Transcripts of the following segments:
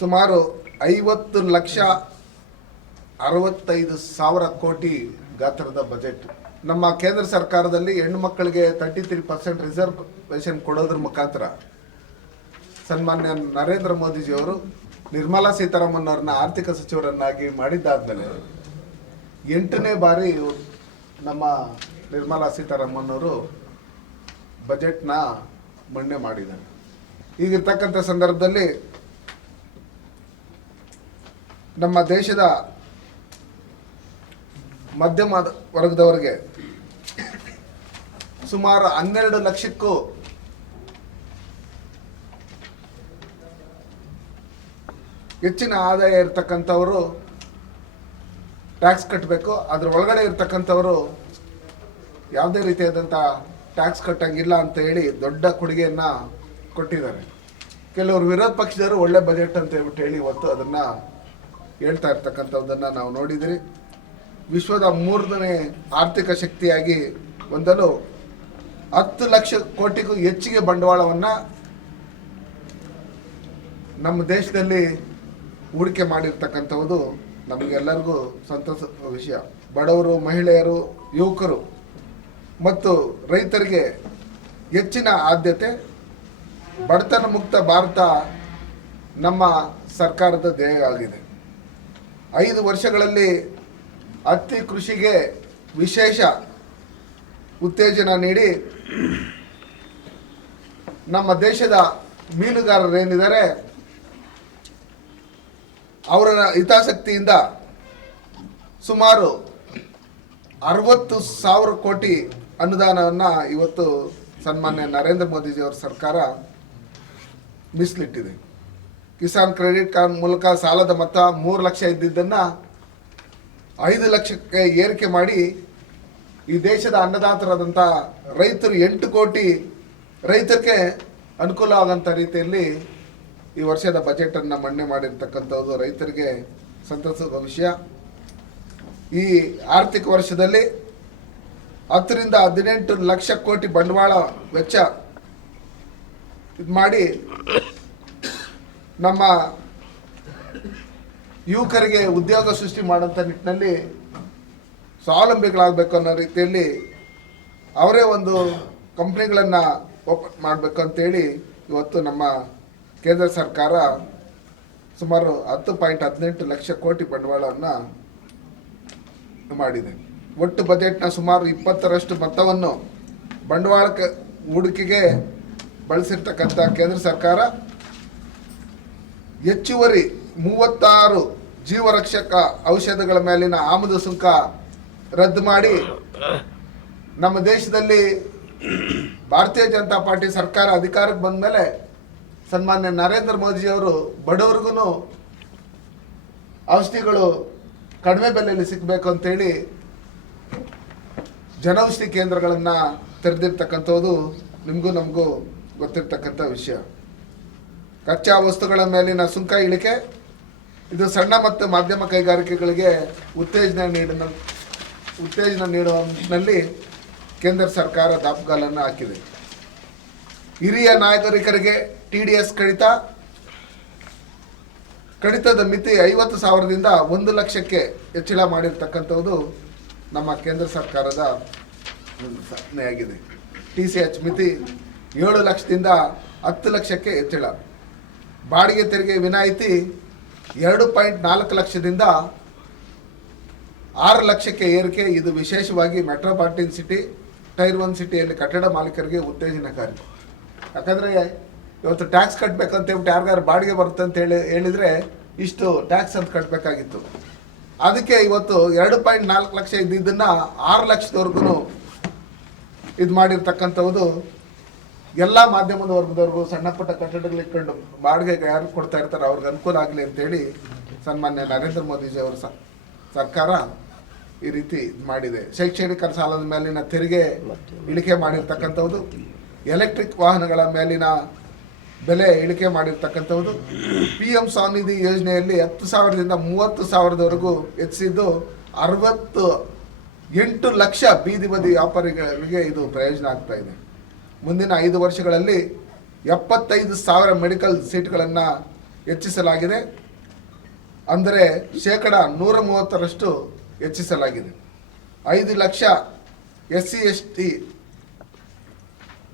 ಸುಮಾರು ಐವತ್ತು ಲಕ್ಷ ಅರವತ್ತೈದು ಸಾವಿರ ಕೋಟಿ ಗಾತ್ರದ ಬಜೆಟ್ ನಮ್ಮ ಕೇಂದ್ರ ಸರ್ಕಾರದಲ್ಲಿ ಹೆಣ್ಣು ಮಕ್ಕಳಿಗೆ ತರ್ಟಿ ತ್ರೀ ಪರ್ಸೆಂಟ್ ರಿಸರ್ವೇಷನ್ ಕೊಡೋದ್ರ ಮುಖಾಂತರ ಸನ್ಮಾನ್ಯ ನರೇಂದ್ರ ಮೋದಿಜಿಯವರು ನಿರ್ಮಲಾ ಸೀತಾರಾಮನ್ ಅವ್ರನ್ನ ಆರ್ಥಿಕ ಸಚಿವರನ್ನಾಗಿ ಮಾಡಿದ್ದಾದ್ಮೇಲೆ ಎಂಟನೇ ಬಾರಿ ನಮ್ಮ ನಿರ್ಮಲಾ ಸೀತಾರಾಮನ್ ಅವರು ಬಜೆಟ್ನ ಮಂಡನೆ ಮಾಡಿದ್ದಾರೆ. ಈಗಿರ್ತಕ್ಕಂಥ ಸಂದರ್ಭದಲ್ಲಿ ನಮ್ಮ ದೇಶದ ಮಧ್ಯಮ ವರ್ಗದವರಿಗೆ ಸುಮಾರು ಹನ್ನೆರಡು ಲಕ್ಷಕ್ಕೂ ಹೆಚ್ಚಿನ ಆದಾಯ ಇರ್ತಕ್ಕಂಥವರು ಟ್ಯಾಕ್ಸ್ ಕಟ್ಟಬೇಕು ಅದ್ರ ಒಳಗಡೆ ಇರ್ತಕ್ಕಂಥವರು ಯಾವುದೇ ರೀತಿಯಾದಂಥ ಟ್ಯಾಕ್ಸ್ ಕಟ್ಟಂಗಿಲ್ಲ ಅಂತ ಹೇಳಿ ದೊಡ್ಡ ಕೊಡುಗೆಯನ್ನು ಕೊಟ್ಟಿದ್ದಾರೆ. ಕೆಲವರು ವಿರೋಧ ಪಕ್ಷದವರು ಒಳ್ಳೆ ಬಜೆಟ್ ಅಂತ ಹೇಳ್ಬಿಟ್ಟು ಹೇಳಿ ಇವತ್ತು ಅದನ್ನು ಹೇಳ್ತಾ ಇರ್ತಕ್ಕಂಥದ್ದನ್ನು ನಾವು ನೋಡಿದಿರಿ. ವಿಶ್ವದ ಮೂರನೇ ಆರ್ಥಿಕ ಶಕ್ತಿಯಾಗಿ ಹೊಂದಲು ಹತ್ತು ಲಕ್ಷ ಕೋಟಿಗೂ ಹೆಚ್ಚಿಗೆ ಬಂಡವಾಳವನ್ನು ನಮ್ಮ ದೇಶದಲ್ಲಿ ಹೂಡಿಕೆ ಮಾಡಿರ್ತಕ್ಕಂಥದ್ದು ನಮಗೆಲ್ಲರಿಗೂ ಸಂತಸ ವಿಷಯ. ಬಡವರು, ಮಹಿಳೆಯರು, ಯುವಕರು ಮತ್ತು ರೈತರಿಗೆ ಹೆಚ್ಚಿನ ಆದ್ಯತೆ, ಬಡತನ ಮುಕ್ತ ಭಾರತ ನಮ್ಮ ಸರ್ಕಾರದ ಧ್ಯೇಯ ಆಗಿದೆ. ಐದು ವರ್ಷಗಳಲ್ಲಿ ಹತ್ತಿ ಕೃಷಿಗೆ ವಿಶೇಷ ಉತ್ತೇಜನ ನೀಡಿ ನಮ್ಮ ದೇಶದ ಮೀನುಗಾರರೇನಿದ್ದಾರೆ ಅವರ ಹಿತಾಸಕ್ತಿಯಿಂದ ಸುಮಾರು ಅರವತ್ತು ಸಾವಿರ ಕೋಟಿ ಅನುದಾನವನ್ನು ಇವತ್ತು ಸನ್ಮಾನ್ಯ ನರೇಂದ್ರ ಮೋದಿಜಿಯವರ ಸರ್ಕಾರ ಮೀಸಲಿಟ್ಟಿದೆ. ಕಿಸಾನ್ ಕ್ರೆಡಿಟ್ ಕಾರ್ಡ್ ಮೂಲಕ ಸಾಲದ ಮೊತ್ತ ಮೂರು ಲಕ್ಷ ಇದ್ದಿದ್ದನ್ನು ಐದು ಲಕ್ಷಕ್ಕೆ ಏರಿಕೆ ಮಾಡಿ ಈ ದೇಶದ ಅನ್ನದಾತರಾದಂಥ ರೈತರು ಎಂಟು ಕೋಟಿ ರೈತರಿಗೆ ಅನುಕೂಲ ಆಗೋಂಥ ರೀತಿಯಲ್ಲಿ ಈ ವರ್ಷದ ಬಜೆಟನ್ನು ಮಂಡನೆ ಮಾಡಿರ್ತಕ್ಕಂಥದ್ದು ರೈತರಿಗೆ ಸಂತಸದ ವಿಷಯ. ಈ ಆರ್ಥಿಕ ವರ್ಷದಲ್ಲಿ ಹತ್ತರಿಂದ ಹದಿನೆಂಟು ಲಕ್ಷ ಕೋಟಿ ಬಂಡವಾಳ ವೆಚ್ಚ ಇದು ಮಾಡಿ ನಮ್ಮ ಯುವಕರಿಗೆ ಉದ್ಯೋಗ ಸೃಷ್ಟಿ ಮಾಡುವಂಥ ನಿಟ್ಟಿನಲ್ಲಿ ಸ್ವಾವಲಂಬಿಗಳಾಗಬೇಕು ಅನ್ನೋ ರೀತಿಯಲ್ಲಿ ಅವರೇ ಒಂದು ಕಂಪ್ನಿಗಳನ್ನು ಓಪನ್ ಮಾಡಬೇಕು ಅಂತೇಳಿ ಇವತ್ತು ನಮ್ಮ ಕೇಂದ್ರ ಸರ್ಕಾರ ಸುಮಾರು ಹತ್ತು ಪಾಯಿಂಟ್ ಹದಿನೆಂಟು ಲಕ್ಷ ಕೋಟಿ ಬಂಡವಾಳವನ್ನು ಮಾಡಿದೆ. ಒಟ್ಟು ಬಜೆಟ್ನ ಸುಮಾರು ಇಪ್ಪತ್ತರಷ್ಟು ಮೊತ್ತವನ್ನು ಬಂಡವಾಳಕ್ಕೆ, ಹೂಡಿಕೆಗೆ ಬಳಸಿರ್ತಕ್ಕಂಥ ಕೇಂದ್ರ ಸರ್ಕಾರ ಹೆಚ್ಚುವರಿ ಮೂವತ್ತಾರು ಜೀವರಕ್ಷಕ ಔಷಧಗಳ ಮೇಲಿನ ಆಮದು ಸುಂಕ ರದ್ದು ಮಾಡಿ ನಮ್ಮ ದೇಶದಲ್ಲಿ ಭಾರತೀಯ ಜನತಾ ಪಾರ್ಟಿ ಸರ್ಕಾರ ಅಧಿಕಾರಕ್ಕೆ ಬಂದ ಮೇಲೆ ಸನ್ಮಾನ್ಯ ನರೇಂದ್ರ ಮೋದಿಯವರು ಬಡವರಿಗೂ ಔಷಧಿಗಳು ಕಡಿಮೆ ಬೆಲೆಯಲ್ಲಿ ಸಿಗಬೇಕು ಅಂತೇಳಿ ಜನೌಷಧಿ ಕೇಂದ್ರಗಳನ್ನು ತೆರೆದಿರ್ತಕ್ಕಂಥದ್ದು ನಿಮಗೂ ನಮಗೂ ಗೊತ್ತಿರ್ತಕ್ಕಂಥ ವಿಷಯ. ಕಚ್ಚಾ ವಸ್ತುಗಳ ಮೇಲಿನ ಸುಂಕ ಇಳಿಕೆ, ಇದು ಸಣ್ಣ ಮತ್ತು ಮಾಧ್ಯಮ ಕೈಗಾರಿಕೆಗಳಿಗೆ ಉತ್ತೇಜನ ನೀಡಿದ ಉತ್ತೇಜನ ನೀಡುವ ನಿಟ್ಟಿನಲ್ಲಿ ಕೇಂದ್ರ ಸರ್ಕಾರ ದಾಪುಗಾಲನ್ನು ಹಾಕಿದೆ. ಹಿರಿಯ ನಾಗರಿಕರಿಗೆ ಟಿ ಡಿ ಎಸ್ ಕಡಿತ, ಕಡಿತದ ಮಿತಿ ಐವತ್ತು ಸಾವಿರದಿಂದ ಒಂದು ಲಕ್ಷಕ್ಕೆ ಹೆಚ್ಚಳ ಮಾಡಿರ್ತಕ್ಕಂಥದ್ದು ನಮ್ಮ ಕೇಂದ್ರ ಸರ್ಕಾರದ ಒಂದು ಸಾಧನೆಯಾಗಿದೆ. ಟಿ ಸಿ ಎಚ್ ಮಿತಿ ಏಳು ಲಕ್ಷದಿಂದ ಹತ್ತು ಲಕ್ಷಕ್ಕೆ ಹೆಚ್ಚಳ. ಬಾಡಿಗೆ ತೆರಿಗೆ ವಿನಾಯಿತಿ ಎರಡು ಪಾಯಿಂಟ್ ನಾಲ್ಕು ಲಕ್ಷದಿಂದ ಆರು ಲಕ್ಷಕ್ಕೆ ಏರಿಕೆ. ಇದು ವಿಶೇಷವಾಗಿ ಮೆಟ್ರೋಪಾಲಿಟನ್ ಸಿಟಿ, ಟೈರ್ ಒನ್ ಸಿಟಿಯಲ್ಲಿ ಕಟ್ಟಡ ಮಾಲೀಕರಿಗೆ ಉತ್ತೇಜನಕಾರಿ. ಯಾಕಂದರೆ ಇವತ್ತು ಟ್ಯಾಕ್ಸ್ ಕಟ್ಟಬೇಕಂತ ಹೇಳ್ಬಿಟ್ಟು ಯಾರಿಗಾರು ಬಾಡಿಗೆ ಬರುತ್ತೆ ಅಂತ ಹೇಳಿ, ಹೇಳಿದರೆ ಇಷ್ಟು ಟ್ಯಾಕ್ಸ್ ಅಂತ ಕಟ್ಟಬೇಕಾಗಿತ್ತು ಅದಕ್ಕೆ ಇವತ್ತು ಎರಡು ಪಾಯಿಂಟ್ ನಾಲ್ಕು ಲಕ್ಷ ಇದ್ದಿದ್ದನ್ನು ಆರು ಲಕ್ಷದವರೆಗೂ ಇದು ಮಾಡಿರ್ತಕ್ಕಂಥದ್ದು ಎಲ್ಲ ಮಾಧ್ಯಮದ ವರ್ಗದವ್ರಿಗೂ ಸಣ್ಣ ಪುಟ್ಟ ಕಟ್ಟಡಗಳು ಇಟ್ಕೊಂಡು ಬಾಡಿಗೆ ಯಾರು ಕೊಡ್ತಾ ಇರ್ತಾರೆ ಅವ್ರಿಗೆ ಅನುಕೂಲ ಆಗಲಿ ಅಂತೇಳಿ ಸನ್ಮಾನ್ಯ ನರೇಂದ್ರ ಮೋದಿಜಿ ಅವರು ಸರ್ಕಾರ ಈ ರೀತಿ ಮಾಡಿದೆ. ಶೈಕ್ಷಣಿಕ ಸಾಲದ ಮೇಲಿನ ತೆರಿಗೆ ಇಳಿಕೆ ಮಾಡಿರ್ತಕ್ಕಂಥದ್ದು ಎಲೆಕ್ಟ್ರಿಕ್ ವಾಹನಗಳ ಮೇಲಿನ ಬೆಲೆ ಇಳಿಕೆ ಮಾಡಿರ್ತಕ್ಕಂಥದ್ದು ಪಿ ಎಂ ಸ್ವಾನಿಧಿ ಯೋಜನೆಯಲ್ಲಿ ಹತ್ತು ಸಾವಿರದಿಂದ ಮೂವತ್ತು ಸಾವಿರದವರೆಗೂ ಹೆಚ್ಚಿದ್ದು ಅರವತ್ತು ಎಂಟು ಲಕ್ಷ ಬೀದಿ ಬದಿ ವ್ಯಾಪಾರಿಗಳಿಗೆ ಇದು ಪ್ರಯೋಜನ ಆಗ್ತಾ ಇದೆ. ಮುಂದಿನ ಐದು ವರ್ಷಗಳಲ್ಲಿ ಎಪ್ಪತ್ತೈದು ಸಾವಿರ ಮೆಡಿಕಲ್ ಸೀಟ್ಗಳನ್ನು ಹೆಚ್ಚಿಸಲಾಗಿದೆ. ಅಂದರೆ ಶೇಕಡ ನೂರ ಮೂವತ್ತರಷ್ಟು ಹೆಚ್ಚಿಸಲಾಗಿದೆ. ಐದು lakh S C S T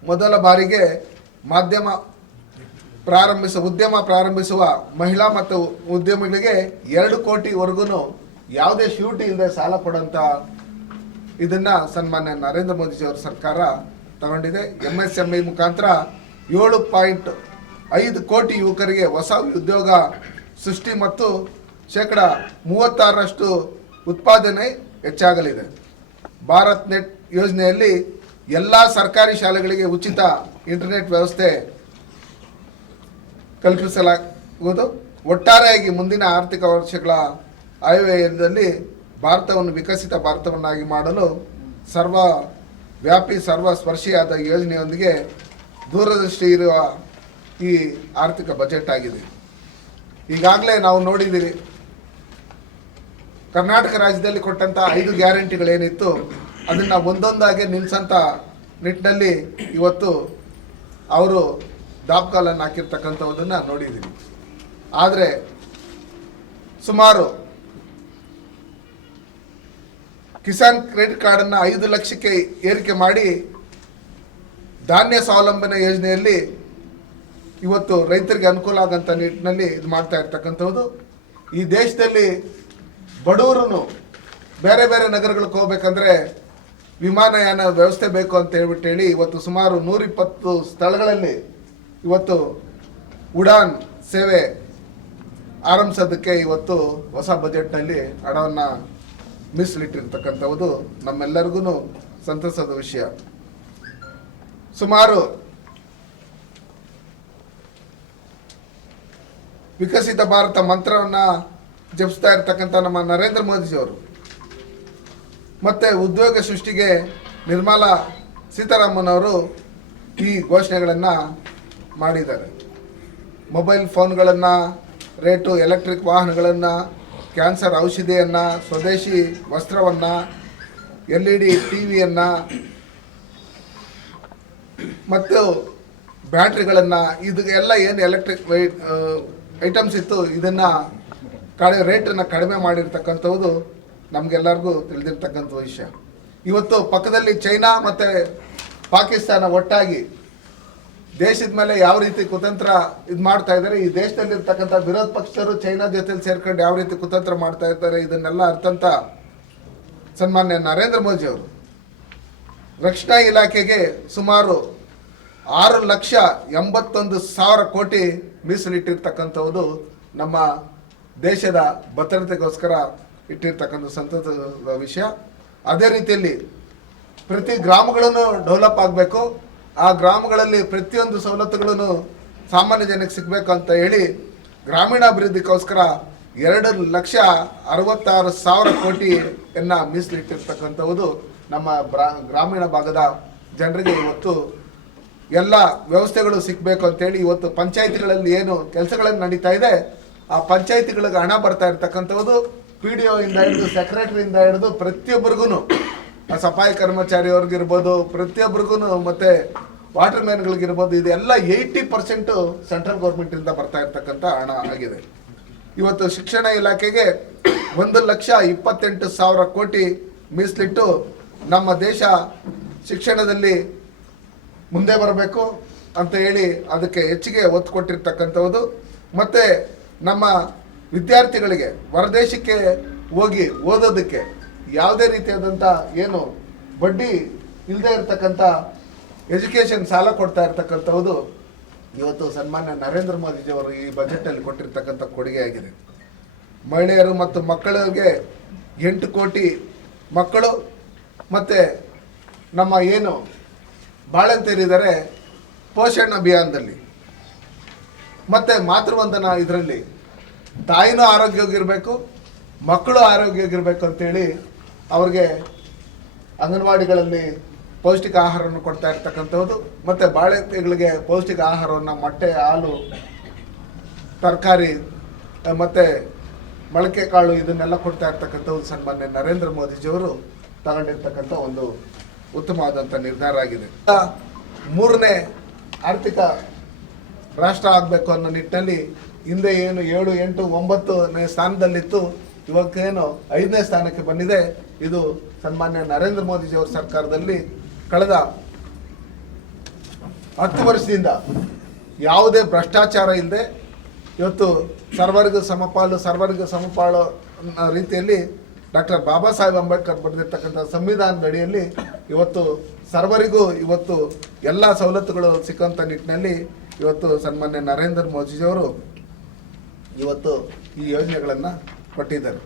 ಮೊದಲ ಬಾರಿಗೆ ಮಾಧ್ಯಮ ಪ್ರಾರಂಭಿಸುವ ಉದ್ಯಮ ಪ್ರಾರಂಭಿಸುವ ಮಹಿಳಾ ಮತ್ತು ಉದ್ಯಮಿಗಳಿಗೆ ಎರಡು ಕೋಟಿವರೆಗೂ ಯಾವುದೇ ಶ್ಯೂರಿಟಿ ಇಲ್ಲದೆ ಸಾಲ ಕೊಡೋಂಥ ಇದನ್ನು ಸನ್ಮಾನ್ಯ ನರೇಂದ್ರ ಮೋದಿಜಿಯವರ ಸರ್ಕಾರ ತಗೊಂಡಿದೆ. ಎಂ ಎಸ್ ಎಂ ಐ ಮುಖಾಂತರ ಏಳು ಪಾಯಿಂಟ್ ಐದು ಕೋಟಿ ಯುವಕರಿಗೆ ಹೊಸ ಉದ್ಯೋಗ ಸೃಷ್ಟಿ ಮತ್ತು ಶೇಕಡ ಮೂವತ್ತಾರರಷ್ಟು ಉತ್ಪಾದನೆ ಹೆಚ್ಚಾಗಲಿದೆ. ಭಾರತ್ ನೆಟ್ ಯೋಜನೆಯಲ್ಲಿ ಎಲ್ಲ ಸರ್ಕಾರಿ ಶಾಲೆಗಳಿಗೆ ಉಚಿತ ಇಂಟರ್ನೆಟ್ ವ್ಯವಸ್ಥೆ ಕಲ್ಪಿಸಲಾಗುವುದು. ಒಟ್ಟಾರೆಯಾಗಿ ಮುಂದಿನ ಆರ್ಥಿಕ ವರ್ಷಗಳ ಆಯವ್ಯಯದಲ್ಲಿ ಭಾರತವನ್ನು ವಿಕಸಿತ ಭಾರತವನ್ನಾಗಿ ಮಾಡಲು ಸರ್ವ ವ್ಯಾಪಿ ಸರ್ವ ಸ್ಪರ್ಶಿಯಾದ ಯೋಜನೆಯೊಂದಿಗೆ ದೂರದೃಷ್ಟಿ ಇರುವ ಈ ಆರ್ಥಿಕ ಬಜೆಟ್ ಆಗಿದೆ. ಈಗಾಗಲೇ ನಾವು ನೋಡಿದ್ದೀರಿ, ಕರ್ನಾಟಕ ರಾಜ್ಯದಲ್ಲಿ ಕೊಟ್ಟಂಥ ಐದು ಗ್ಯಾರಂಟಿಗಳೇನಿತ್ತು, ಅದನ್ನು ಒಂದೊಂದಾಗಿ ನಿಲ್ಸೋಂಥ ನಿಟ್ಟಿನಲ್ಲಿ ಇವತ್ತು ಅವರು ದಾಪ್ಕಾಲನ್ನು ಹಾಕಿರ್ತಕ್ಕಂಥದ್ದನ್ನು ನೋಡಿದ್ದೀವಿ ಆದರೆ ಸುಮಾರು ಕಿಸಾನ್ ಕ್ರೆಡಿಟ್ ಕಾರ್ಡನ್ನು ಐದು ಲಕ್ಷಕ್ಕೆ ಏರಿಕೆ ಮಾಡಿ ಧಾನ್ಯ ಸ್ವಾವಲಂಬನೆ ಯೋಜನೆಯಲ್ಲಿ ಇವತ್ತು ರೈತರಿಗೆ ಅನುಕೂಲ ಆಗಂತ ನಿಟ್ಟಿನಲ್ಲಿ ಇದು ಮಾಡ್ತಾ ಇರ್ತಕ್ಕಂಥದ್ದು. ಈ ದೇಶದಲ್ಲಿ ಬಡವರು ಬೇರೆ ಬೇರೆ ನಗರಗಳಿಗೆ ಹೋಗ್ಬೇಕಂದ್ರೆ ವಿಮಾನಯಾನ ವ್ಯವಸ್ಥೆ ಬೇಕು ಅಂತ ಹೇಳ್ಬಿಟ್ಟು ಹೇಳಿ ಇವತ್ತು ಸುಮಾರು ನೂರಿಪ್ಪತ್ತು ಸ್ಥಳಗಳಲ್ಲಿ ಇವತ್ತು ಉಡಾನ್ ಸೇವೆ ಆರಂಭಿಸೋದಕ್ಕೆ ಇವತ್ತು ಹೊಸ ಬಜೆಟ್ನಲ್ಲಿ ಹಣವನ್ನು ಮೀಸಲಿಟ್ಟಿರ್ತಕ್ಕಂಥದ್ದು ನಮ್ಮೆಲ್ಲರಿಗೂ ಸಂತಸದ ವಿಷಯ. ಸುಮಾರು ವಿಕಸಿತ ಭಾರತ ಮಂತ್ರವನ್ನ ಜಪಿಸ್ತಾ ಇರ್ತಕ್ಕಂಥ ನಮ್ಮ ನರೇಂದ್ರ ಮೋದಿಜಿಯವರು. ಮತ್ತೆ ಉದ್ಯೋಗ ಸೃಷ್ಟಿಗೆ ನಿರ್ಮಲಾ ಸೀತಾರಾಮನ್ ಅವರು ಈ ಘೋಷಣೆಗಳನ್ನು ಮಾಡಿದ್ದಾರೆ. ಮೊಬೈಲ್ ಫೋನ್ಗಳನ್ನು, ರೇಟು ಎಲೆಕ್ಟ್ರಿಕ್ ವಾಹನಗಳನ್ನು ಕ್ಯಾನ್ಸರ್ ಔಷಧಿಯನ್ನು, ಸ್ವದೇಶಿ ವಸ್ತ್ರವನ್ನು, ಎಲ್ ಇ ಡಿ, ಟಿ ವಿಯನ್ನು, ಮತ್ತು ಬ್ಯಾಟ್ರಿಗಳನ್ನು, ಇದು ಎಲ್ಲ ಏನು ಎಲೆಕ್ಟ್ರಿಕ್ ವೈ ಐಟಮ್ಸ್ ಇತ್ತು, ಇದನ್ನು ಕಡೆ, ರೇಟನ್ನು ಕಡಿಮೆ ಮಾಡಿರ್ತಕ್ಕಂಥದ್ದು ನಮಗೆಲ್ಲರಿಗೂ ತಿಳಿದಿರ್ತಕ್ಕಂಥ ವಿಷಯ. ಇವತ್ತು ಪಕ್ಕದಲ್ಲಿ ಚೈನಾ ಮತ್ತು ಪಾಕಿಸ್ತಾನ ಒಟ್ಟಾಗಿ ದೇಶದ ಮೇಲೆ ಯಾವ ರೀತಿ ಕುತಂತ್ರ ಇದು ಮಾಡ್ತಾ ಇದ್ದಾರೆ, ಈ ದೇಶದಲ್ಲಿ ಇರ್ತಕ್ಕಂಥ ವಿರೋಧ ಪಕ್ಷರು ಚೈನಾ ಜೊತೆಲಿ ಸೇರ್ಕೊಂಡು ಯಾವ ರೀತಿ ಕುತಂತ್ರ ಮಾಡ್ತಾ ಇದ್ದಾರೆ, ಇದನ್ನೆಲ್ಲ ಅರ್ಥಂತ ಸನ್ಮಾನ್ಯ ನರೇಂದ್ರ ಮೋದಿ ಅವರು. ರಕ್ಷಣಾ ಇಲಾಖೆಗೆ ಸುಮಾರು ಆರು ಲಕ್ಷ ಎಂಬತ್ತೊಂದು ಸಾವಿರ ಕೋಟಿ ಮೀಸಲಿಟ್ಟಿರ್ತಕ್ಕಂಥದ್ದು ನಮ್ಮ ದೇಶದ ಭದ್ರತೆಗೋಸ್ಕರ ಇಟ್ಟಿರ್ತಕ್ಕಂಥ ಸಂತಸದ ವಿಷಯ. ಅದೇ ರೀತಿಯಲ್ಲಿ ಪ್ರತಿ ಗ್ರಾಮಗಳನ್ನು ಡೆವಲಪ್ ಆಗಬೇಕು. ಆ ಗ್ರಾಮಗಳಲ್ಲಿ ಪ್ರತಿಯೊಂದು ಸವಲತ್ತುಗಳನ್ನು ಸಾಮಾನ್ಯ ಜನಕ್ಕೆ ಸಿಗಬೇಕು ಅಂತ ಹೇಳಿ ಗ್ರಾಮೀಣಾಭಿವೃದ್ಧಿಗೋಸ್ಕರ ಎರಡು ಲಕ್ಷ ಅರವತ್ತಾರು ಸಾವಿರ ಕೋಟಿಯನ್ನು ಮೀಸಲಿಟ್ಟಿರ್ತಕ್ಕಂಥವುದು ನಮ್ಮ ಗ್ರಾಮೀಣ ಭಾಗದ ಜನರಿಗೆ ಇವತ್ತು ಎಲ್ಲ ವ್ಯವಸ್ಥೆಗಳು ಸಿಗಬೇಕು ಅಂತೇಳಿ ಇವತ್ತು ಪಂಚಾಯಿತಿಗಳಲ್ಲಿ ಏನು ಕೆಲಸಗಳನ್ನು ನಡೀತಾ ಇದೆ, ಆ ಪಂಚಾಯಿತಿಗಳಿಗೆ ಹಣ ಬರ್ತಾ ಇರ್ತಕ್ಕಂಥದ್ದು ಪಿ ಡಿ ಇಂದ ಹಿಡಿದು ಸೆಕ್ರೆಟರಿಯಿಂದ ಹಿಡಿದು ಪ್ರತಿಯೊಬ್ಬರಿಗೂ ಸಫಾಯಿ ಕರ್ಮಚಾರಿಯವ್ರಿಗಿರ್ಬೋದು ಪ್ರತಿಯೊಬ್ಬರಿಗೂ ಮತ್ತೆ ವಾಟರ್ ಮ್ಯಾನ್ಗಳಿಗಿರ್ಬೋದು ಇದೆಲ್ಲ ಏಯ್ಟಿ ಪರ್ಸೆಂಟು ಸೆಂಟ್ರಲ್ ಗೌರ್ಮೆಂಟಿಂದ ಬರ್ತಾ ಇರ್ತಕ್ಕಂಥ ಹಣ ಆಗಿದೆ. ಇವತ್ತು ಶಿಕ್ಷಣ ಇಲಾಖೆಗೆ ಒಂದು ಲಕ್ಷ ಇಪ್ಪತ್ತೆಂಟು ಸಾವಿರ ಕೋಟಿ ಮೀಸಲಿಟ್ಟು ನಮ್ಮ ದೇಶ ಶಿಕ್ಷಣದಲ್ಲಿ ಮುಂದೆ ಬರಬೇಕು ಅಂತ ಹೇಳಿ ಅದಕ್ಕೆ ಹೆಚ್ಚಿಗೆ ಒತ್ತು ಕೊಟ್ಟಿರ್ತಕ್ಕಂಥದ್ದು ಮತ್ತು ನಮ್ಮ ವಿದ್ಯಾರ್ಥಿಗಳಿಗೆ ಹೊರದೇಶಕ್ಕೆ ಹೋಗಿ ಓದೋದಕ್ಕೆ ಯಾವುದೇ ರೀತಿಯಾದಂಥ ಏನು ಬಡ್ಡಿ ಇಲ್ಲದೆ ಇರತಕ್ಕಂಥ ಎಜುಕೇಷನ್ ಸಾಲ ಕೊಡ್ತಾ ಇರ್ತಕ್ಕಂಥದ್ದು ಇವತ್ತು ಸನ್ಮಾನ್ಯ ನರೇಂದ್ರ ಮೋದಿಜಿಯವರು ಈ ಬಜೆಟಲ್ಲಿ ಕೊಟ್ಟಿರ್ತಕ್ಕಂಥ ಕೊಡುಗೆಯಾಗಿದೆ ಮಹಿಳೆಯರು ಮತ್ತು ಮಕ್ಕಳಿಗೆ ಎಂಟು ಕೋಟಿ ಮಕ್ಕಳು ಮತ್ತು ನಮ್ಮ ಏನು ಬಾಳಂತೀರಿದ್ದಾರೆ ಪೋಷಣ್ ಅಭಿಯಾನದಲ್ಲಿ ಮತ್ತು ಮಾತೃವಂದನ ಇದರಲ್ಲಿ ತಾಯಿನೂ ಆರೋಗ್ಯವಾಗಿರಬೇಕು, ಮಕ್ಕಳು ಆರೋಗ್ಯವಾಗಿರಬೇಕು ಅಂತೇಳಿ ಅವ್ರಿಗೆ ಅಂಗನವಾಡಿಗಳಲ್ಲಿ ಪೌಷ್ಟಿಕ ಆಹಾರವನ್ನು ಕೊಡ್ತಾ ಇರ್ತಕ್ಕಂಥದ್ದು, ಮತ್ತು ಬಾಳೆಗಳಿಗೆ ಪೌಷ್ಟಿಕ ಆಹಾರವನ್ನು ಮೊಟ್ಟೆ, ಹಾಲು, ತರಕಾರಿ ಮತ್ತು ಮೊಳಕೆ ಕಾಳು ಇದನ್ನೆಲ್ಲ ಕೊಡ್ತಾ ಇರ್ತಕ್ಕಂಥದ್ದು ಸನ್ಮಾನ್ಯ ನರೇಂದ್ರ ಮೋದಿಜಿಯವರು ತಗೊಂಡಿರ್ತಕ್ಕಂಥ ಒಂದು ಉತ್ತಮವಾದಂಥ ನಿರ್ಧಾರ ಆಗಿದೆ. ಮೂರನೇ ಆರ್ಥಿಕ ರಾಷ್ಟ್ರ ಆಗಬೇಕು ಅನ್ನೋ ನಿಟ್ಟಿನಲ್ಲಿ ಹಿಂದೆ ಏನು ಏಳು ಎಂಟು ಒಂಬತ್ತನೇ ಸ್ಥಾನದಲ್ಲಿತ್ತು ಇವತ್ತೇನು ಐದನೇ ಸ್ಥಾನಕ್ಕೆ ಬಂದಿದೆ. ಇದು ಸನ್ಮಾನ್ಯ ನರೇಂದ್ರ ಮೋದಿಜಿ ಅವರ ಸರ್ಕಾರದಲ್ಲಿ ಕಳೆದ ಹತ್ತು ವರ್ಷದಿಂದ ಯಾವುದೇ ಭ್ರಷ್ಟಾಚಾರ ಇಲ್ಲದೆ ಇವತ್ತು ಸರ್ವರ್ಗ ಸಮಪಾಲು ಸರ್ವರ್ಗ ಸಮಪಾಲು ರೀತಿಯಲ್ಲಿ ಡಾಕ್ಟರ್ ಬಾಬಾ ಸಾಹೇಬ್ ಅಂಬೇಡ್ಕರ್ ಬರೆದಿರ್ತಕ್ಕಂಥ ಸಂವಿಧಾನದ ಅಡಿಯಲ್ಲಿ ಇವತ್ತು ಸರ್ವರಿಗೂ ಇವತ್ತು ಎಲ್ಲ ಸವಲತ್ತುಗಳು ಸಿಕ್ಕಂಥ ನಿಟ್ಟಿನಲ್ಲಿ ಇವತ್ತು ಸನ್ಮಾನ್ಯ ನರೇಂದ್ರ ಮೋದಿಜಿಯವರು ಇವತ್ತು ಈ ಯೋಜನೆಗಳನ್ನು ಕೊಟ್ಟಿದ್ದಾರೆ.